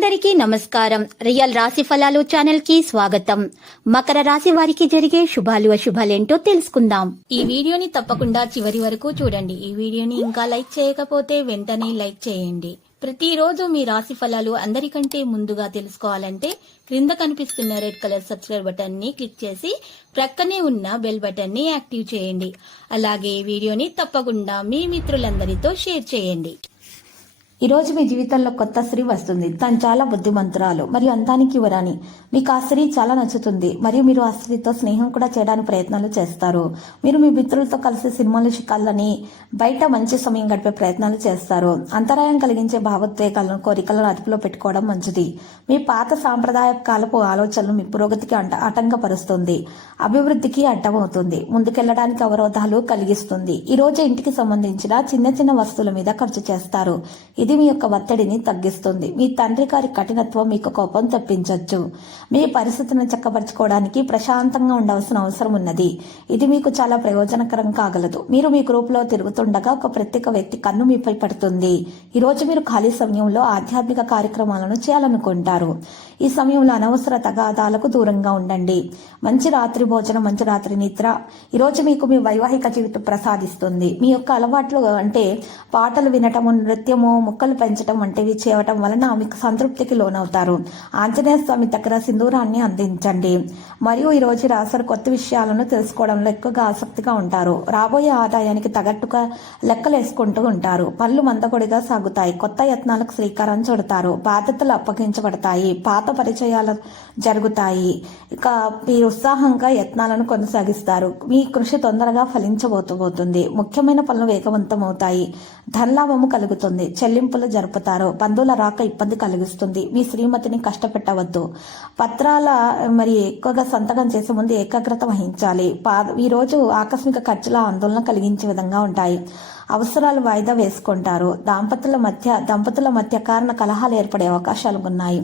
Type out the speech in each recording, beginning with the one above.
అందరికీ నమస్కారం. రియల్ రాశి ఫలాలు ఛానల్ కి స్వాగతం. మకర రాశి వారికి జరిగే శుభాలు అశుభాలేంటో తెలుసుకుందాం. ఈ వీడియోని తప్పకుండా చివరి వరకు చూడండి. ఈ వీడియోని ఇంకా లైక్ చేయకపోతే వెంటనే లైక్ చేయండి. ప్రతిరోజు మీ రాశి ఫలాలు అందరికంటే ముందుగా తెలుసుకోవాలంటే క్రింద కనిపిస్తున్న రెడ్ కలర్ సబ్స్క్రైబ్ బటన్ ని క్లిక్ చేసి ప్రక్కనే ఉన్న బెల్ బటన్ ని యాక్టివ్ చేయండి. అలాగే ఈ వీడియోని తప్పకుండా మీ మిత్రులందరితో షేర్ చేయండి. ఈ రోజు మీ జీవితంలో కొత్త స్త్రీ వస్తుంది. తను చాలా బుద్ధిమంతురాలు మరియు అంతానికి వరాని. మీకు ఆ స్త్రీ చాలా నచ్చుతుంది మరియు మీరు ఆ స్త్రీతో స్నేహం కూడా చేయడానికి ప్రయత్నాలు చేస్తారు. మీరు మీ మిత్రులతో కలిసి సినిమాలు షికాళ్ళని బయట మంచి సమయం గడిపే ప్రయత్నాలు చేస్తారు. అంతరాయం కలిగించే భావోద్వేగాలను కోరికలను అదుపులో పెట్టుకోవడం మంచిది. మీ పాత సాంప్రదాయ కాలపు ఆలోచనలు మీ పురోగతికి ఆటంకపరుస్తుంది, అభివృద్ధికి అడ్డమవుతుంది, ముందుకెళ్లడానికి అవరోధాలు కలిగిస్తుంది. ఈ రోజు ఇంటికి సంబంధించిన చిన్న చిన్న వస్తువుల మీద ఖర్చు చేస్తారు. ఇది మీ యొక్క ఒత్తిడిని తగ్గిస్తుంది. మీ తండ్రి గారి కఠినత్వం మీకు కోపం తెప్పించవచ్చు. మీ పరిస్థితిని చక్కబరుచుకోవడానికి ప్రశాంతంగా ఉండవలసిన అవసరం ఉన్నది. ఇది మీకు చాలా ప్రయోజనకరం కాగలదు. మీరు మీ గ్రూపులో తిరుగుతుండగా ఒక ప్రత్యేక వ్యక్తి కన్ను మీపై పడుతుంది. ఈ రోజు మీరు ఖాళీ సమయంలో ఆధ్యాత్మిక కార్యక్రమాలను చేయాలనుకుంటారు. ఈ సమయంలో అనవసర తగాదాలకు దూరంగా ఉండండి. మంచి రాత్రి భోజనం, మంచి రాత్రి నిద్ర ఈ రోజు మీకు మీ వైవాహిక జీవితం ప్రసాదిస్తుంది. మీ యొక్క అలవాట్లు అంటే పాటలు వినటము, నృత్యము, మొక్కలు పెంచడం వంటివి చేయటం వలన మీకు సంతృప్తికి లోనవుతారు. ఆంజనేయ స్వామి దగ్గర సింధూరాన్ని అందించండి. మరియు ఈ రోజు రాసరు కొత్త విషయాలను తెలుసుకోవడంలో ఎక్కువగా ఆసక్తిగా ఉంటారు. రాబోయే ఆదాయానికి తగ్గట్టుగా లెక్కలేసుకుంటూ ఉంటారు. పనులు మందకొడిగా సాగుతాయి. కొత్త యత్నాలకు శ్రీకారం చుడతారు. బాధ్యతలు అప్పగించబడతాయి. పాత పరిచయాలు జరుగుతాయి. ఇక మీరు ఉత్సాహంగా యత్నాలను కొనసాగిస్తారు. మీ కృషి తొందరగా ఫలించబోతుంది. ముఖ్యమైన పనులు వేగవంతమవుతాయి. ధనలాభము కలుగుతుంది. చెల్లింపులు జరుపుతారు. బంధువుల రాక ఇబ్బంది కలిగిస్తుంది. మీ శ్రీమతిని కష్టపెట్టవద్దు. పత్రాల మరి ఎక్కువగా సంతకం చేసే ముందు ఏకాగ్రత వహించాలి. ఈ రోజు ఆకస్మిక ఖర్చుల ఆందోళన కలిగించే విధంగా ఉంటాయి. అవసరాలు వాయిదా వేసుకుంటారు. దంపతుల మధ్య కారణ కలహాలు ఏర్పడే అవకాశాలు ఉన్నాయి.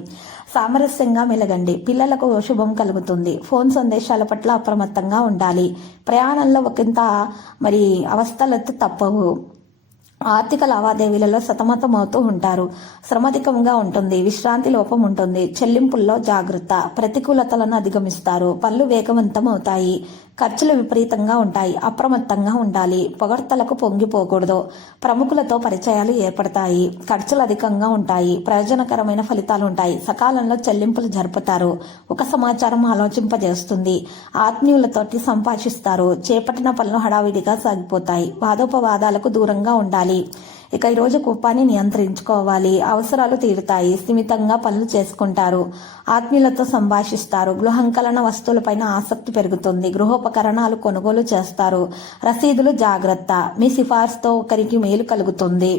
సామరస్యంగా మెలగండి. పిల్లలకు శుభం కలుగుతుంది. ఫోన్ సందేశాల పట్ల అప్రమత్తంగా ఉండాలి. ప్రయాణంలో ఒకంత మరి అవస్థలతో తప్పవు. ఆర్థిక లావాదేవీలలో సతమతమవుతూ ఉంటారు. శ్రమధికంగా ఉంటుంది. విశ్రాంతి లోపం ఉంటుంది. చెల్లింపుల్లో జాగ్రత్త. ప్రతికూలతలను అధిగమిస్తారు. పనులు వేగవంతం అవుతాయి. ఖర్చులు విపరీతంగా ఉంటాయి. అప్రమత్తంగా ఉండాలి. పొగడ్తలకు పొంగిపోకూడదు. ప్రముఖులతో పరిచయాలు ఏర్పడతాయి. ఖర్చులు అధికంగా ఉంటాయి. ప్రయోజనకరమైన ఫలితాలు ఉంటాయి. సకాలంలో చెల్లింపులు జరుపుతారు. ఒక సమాచారం ఆలోచింపజేస్తుంది. ఆత్మీయులతోటి సంభాషిస్తారు. చేపట్టిన పనులు హడావిడిగా సాగిపోతాయి. వాదోపవాదాలకు దూరంగా ఉండాలి. ఇక ఈరోజు కోపాన్ని నియంత్రించుకోవాలి. అవసరాలు తీరుతాయి. స్థిమితంగా పనులు చేసుకుంటారు. ఆత్మీయులతో సంభాషిస్తారు. గృహంకలన వస్తువులపైన ఆసక్తి పెరుగుతుంది. గృహోపకరణాలు కొనుగోలు చేస్తారు. రసీదులు జాగ్రత్త. మీ సిఫార్సుతో ఒకరికి మేలు కలుగుతుంది.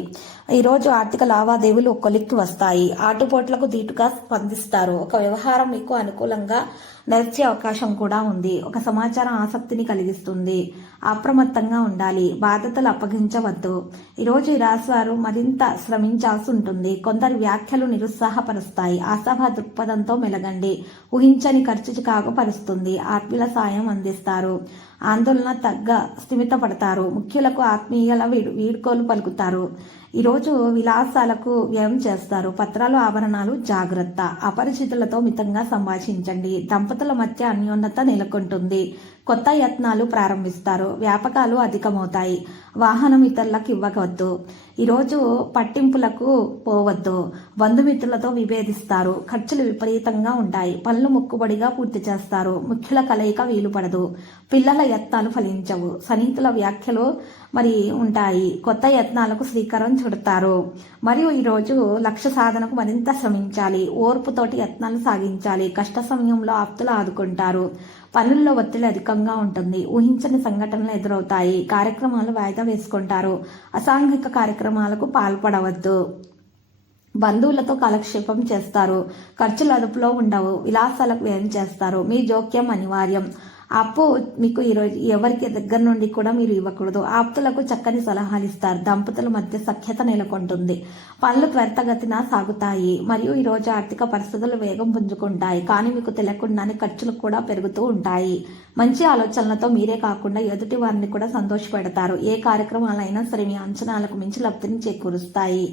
ఈరోజు ఆర్థిక లావాదేవీలు కొలిక్కి వస్తాయి. ఆటుపోట్లకు ధీటుగా స్పందిస్తారు. ఒక వ్యవహారం మీకు అనుకూలంగా నడిచే అవకాశం కూడా ఉంది. ఒక సమాచారం ఆసక్తిని కలిగిస్తుంది. అప్రమత్తంగా ఉండాలి. బాధ్యతలు అప్పగించవద్దు. ఈరోజు ఈ రాశి వారు మరింత శ్రమించాల్సి ఉంటుంది. కొందరి వ్యాఖ్యలు నిరుత్సాహపరుస్తాయి. ఆశాభా దృక్పథంతో మెలగండి. ఊహించని ఖర్చు కాగపరుస్తుంది. ఆత్మీయుల సాయం అందిస్తారు. ఆందోళన స్థిమితపడతారు. ముఖ్యులకు ఆత్మీయుల వీడ్కోలు పలుకుతారు. ఈరోజు విలాసాలకు వ్యయం చేస్తారు. పత్రాలు, ఆభరణాలు జాగ్రత్త. అపరిచితులతో మితంగా సంభాషించండి. దంపతుల మధ్య అన్యోన్యత నెలకొంటుంది. కొత్త యత్నాలు ప్రారంభిస్తారు. వ్యాపకాలు అధికమవుతాయి. వాహనం ఇతరులకు ఇవ్వవద్దు. ఈరోజు పట్టింపులకు పోవద్దు. బంధుమిత్రులతో విభేదిస్తారు. ఖర్చులు విపరీతంగా ఉంటాయి. పనులు మొక్కుబడిగా పూర్తి చేస్తారు. ముఖ్యుల కలయిక వీలుపడదు. పిల్లల యత్నాలు ఫలించవు. సన్నిహితుల వ్యాఖ్యలు మరి ఉంటాయి. కొత్త యత్నాలకు శ్రీకారం చుడతారు. మరియు ఈరోజు లక్ష్య సాధనకు మరింత శ్రమించాలి. ఓర్పుతోటి యత్నాలు సాగించాలి. కష్ట సమయంలో ఆప్తులు ఆదుకుంటారు. పనుల్లో ఒత్తిడి అధికంగా ఉంటుంది. ఊహించని సంఘటనలు ఎదురవుతాయి. కార్యక్రమాలు వాయిదా వేసుకుంటారు. అసాంఘిక కార్యక్రమాలకు పాల్పడవద్దు. బంధువులతో కాలక్షేపం చేస్తారు. ఖర్చులు అదుపులో ఉండవు. విలాసాలకు వ్యయం చేస్తారు. మీ జోక్యం అనివార్యం. అప్పు మీకు ఈరోజు ఎవరికి దగ్గర నుండి కూడా మీరు ఇవ్వకూడదు. ఆప్తులకు చక్కని సలహాలు ఇస్తారు. దంపతుల మధ్య సఖ్యత నెలకొంటుంది. పనులు త్వరితగతిన సాగుతాయి. మరియు ఈరోజు ఆర్థిక పరిస్థితులు వేగం పుంజుకుంటాయి. కానీ మీకు తెలియకుండానే ఖర్చులు కూడా పెరుగుతూ ఉంటాయి. మంచి ఆలోచనలతో మీరే కాకుండా ఎదుటి వారిని కూడా సంతోషపెడతారు. ఏ కార్యక్రమాలైనా సరే మీ అంచనాలకు మించి లబ్ధిని చేకూరుస్తాయి.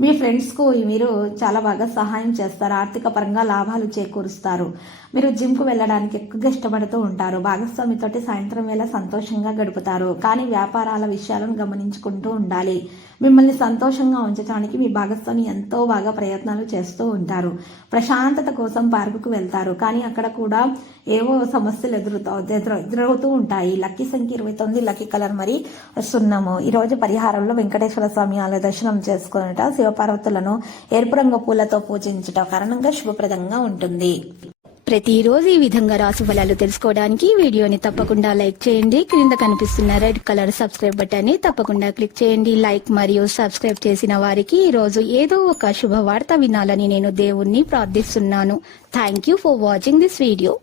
మీ ఫ్రెండ్స్కు మీరు చాలా బాగా సహాయం చేస్తారు. ఆర్థిక పరంగా లాభాలు చేకూరుస్తారు. మీరు జిమ్కు వెళ్ళడానికి ఎక్కువగా ఇష్టపడుతూ ఉంటారు. భాగస్వామితోటి సాయంత్రం వేళ సంతోషంగా గడుపుతారు. కానీ వ్యాపారాల విషయాలను గమనించుకుంటూ ఉండాలి. మిమ్మల్ని సంతోషంగా ఉంచడానికి మీ భాగస్వామి ఎంతో బాగా ప్రయత్నాలు చేస్తూ ఉంటారు. ప్రశాంతత కోసం పార్కుకు వెళ్తారు. కానీ అక్కడ కూడా ఏవో సమస్యలు ఎదురవుతూ ఉంటాయి. లక్కీ సంఖ్య 29, లక్కీ కలర్ మరి సున్నము. ఈ రోజు పరిహారంలో వెంకటేశ్వర స్వామి ఆలయ దర్శనం చేసుకున్నట, శివపార్వతులను ఎరుపు రంగు పూలతో పూజించుట కారణంగా శుభప్రదంగా ఉంటుంది. ప్రతిరోజు ఈ విధంగా రాశి ఫలాలు తెలుసుకోవడానికి వీడియోని తప్పకుండా లైక్ చేయండి. క్రింద కనిపిస్తున్న రెడ్ కలర్ సబ్స్క్రైబ్ బటన్ ని తప్పకుండా క్లిక్ చేయండి. లైక్ మరియు సబ్స్క్రైబ్ చేసిన వారికి ఈ రోజు ఏదో ఒక శుభవార్త వినాలని నేను దేవుణ్ణి ప్రార్థిస్తున్నాను. Thank you for watching this video.